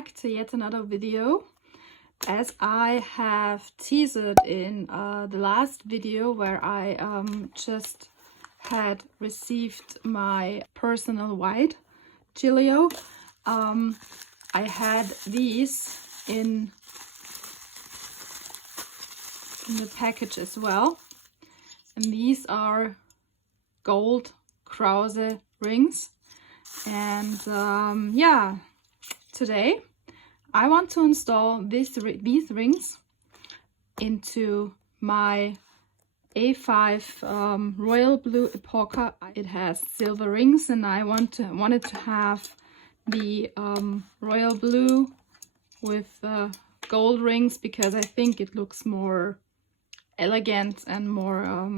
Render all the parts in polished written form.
back to yet another video. As I have teased in the last video where I just had received my personal white Gillio, I had these in the package as well, and these are gold Krause rings. And yeah, today I want to install these rings into my A5 royal blue Epoca. It has silver rings, and I wanted to have the royal blue with gold rings because I think it looks more elegant and more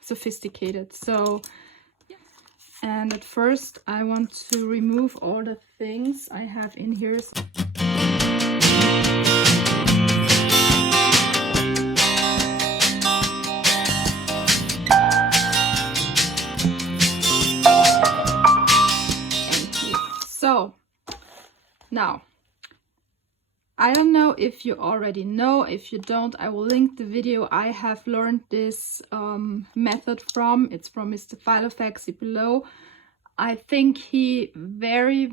sophisticated. So, and at first I want to remove all the things I have in here. So now, I don't know if you already know. If you don't, I will link the video I have learned this method from. It's from Mr. Filofaxi below. I think he very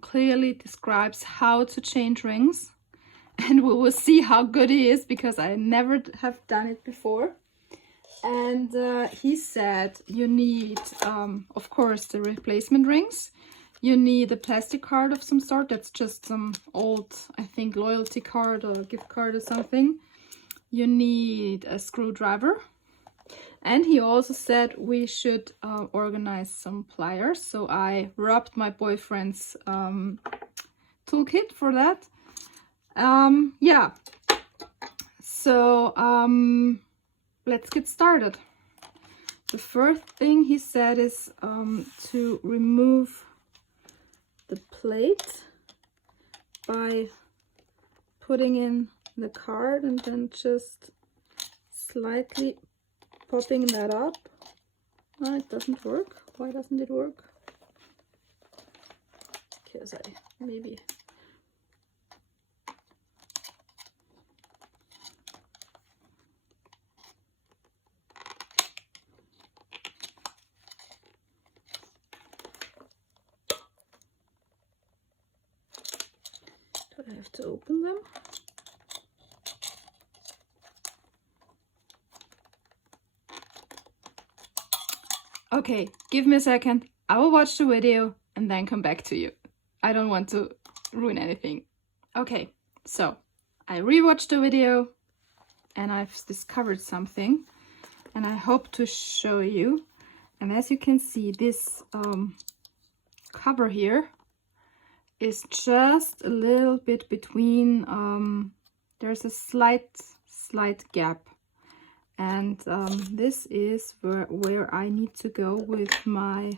clearly describes how to change rings, and we will see how good he is because I never have done it before. And he said you need, of course, the replacement rings. You need a plastic card of some sort. That's just some old, I think, loyalty card or gift card or something. You need a screwdriver. And he also said we should organize some pliers. So I robbed my boyfriend's toolkit for that. Yeah. So let's get started. The first thing he said is to remove the plate by putting in the card and then just slightly popping that up. Oh, it doesn't work. Why doesn't it work? Because I maybe I have to open them. Okay, give me a second. I will watch the video and then come back to you. I don't want to ruin anything. Okay, so I rewatched the video and I've discovered something, and I hope to show you. And as you can see, this cover here is just a little bit between, there's a slight gap, and this is where I need to go with my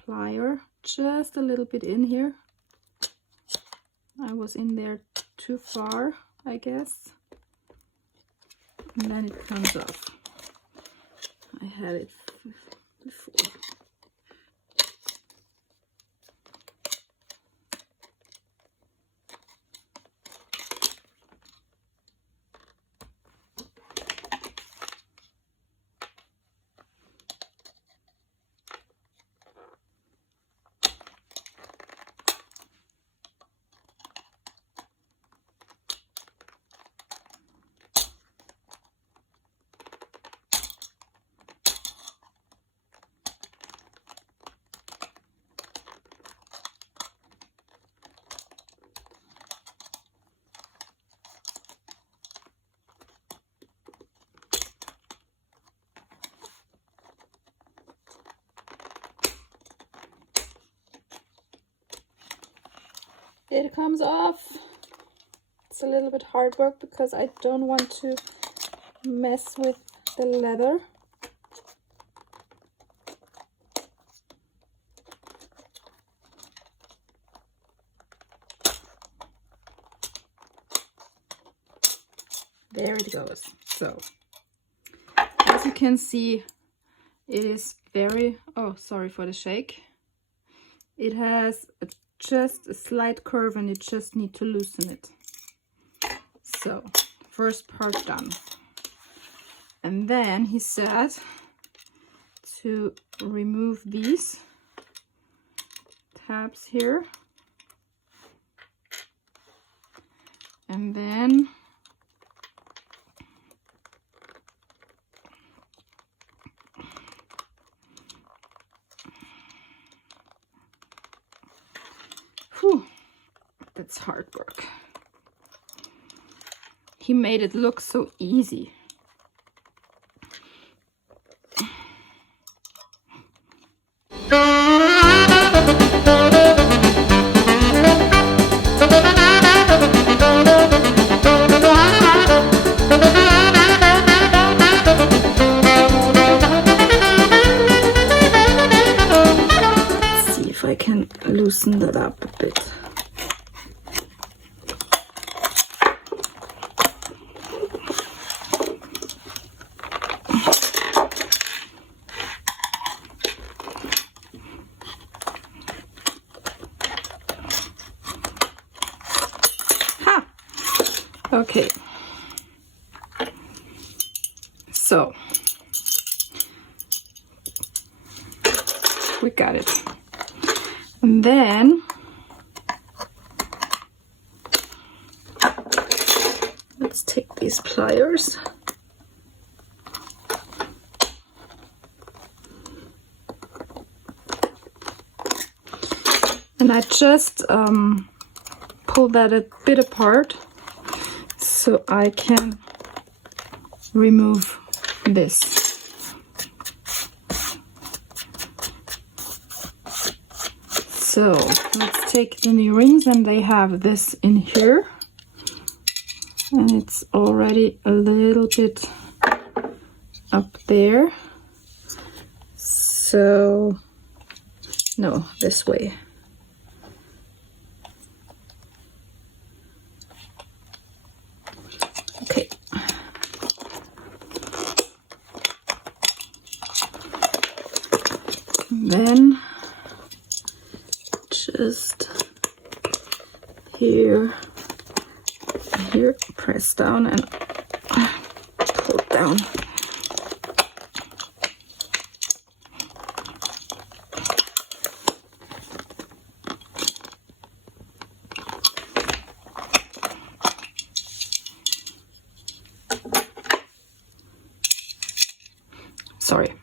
plier, just a little bit in here. I was in there too far, I guess, and then it comes off. I had it before. It comes off. It's a little bit hard work because I don't want to mess with the leather. There it goes. So, as you can see, it is very, oh, sorry for the shake. It has a just a slight curve and you just need to loosen it. So first part done. And then he said to remove these tabs here, and then whew, that's hard work. He made it look so easy. Loosen that up a bit. Ha! Okay. So we got it. And then let's take these pliers. And I just pull that a bit apart so I can remove this. So let's take the new rings, and they have this in here, and it's already a little bit up there. So no, this way. Okay. And then just here, press down and pull it down. Sorry,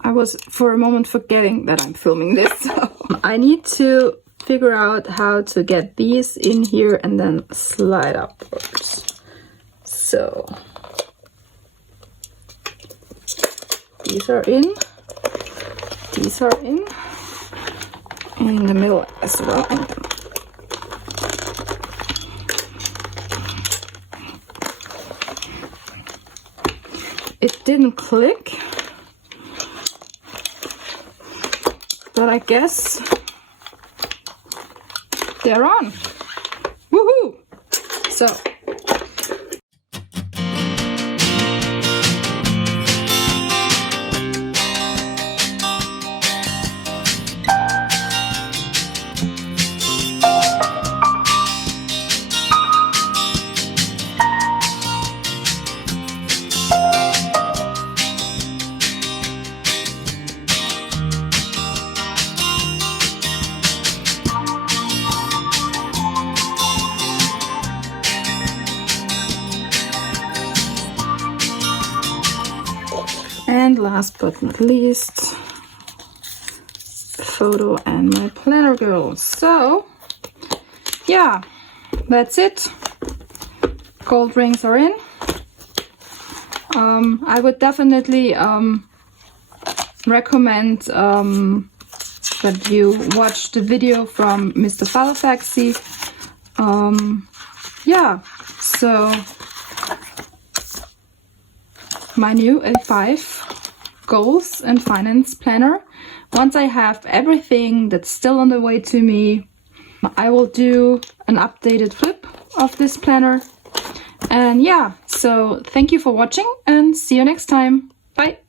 I was for a moment forgetting that I'm filming this. So I need to figure out how to get these in here and then slide upwards. So these are in the middle as well. It didn't click, but I guess they're on. Woohoo! So and last but not least, photo and my planner girl. So yeah, that's it. Gold rings are in. I would definitely recommend that you watch the video from Mr. Falafaxi. Yeah, so my new A5 goals and finance planner. Once I have everything that's still on the way to me, I will do an updated flip of this planner. And yeah, so thank you for watching and see you next time. Bye.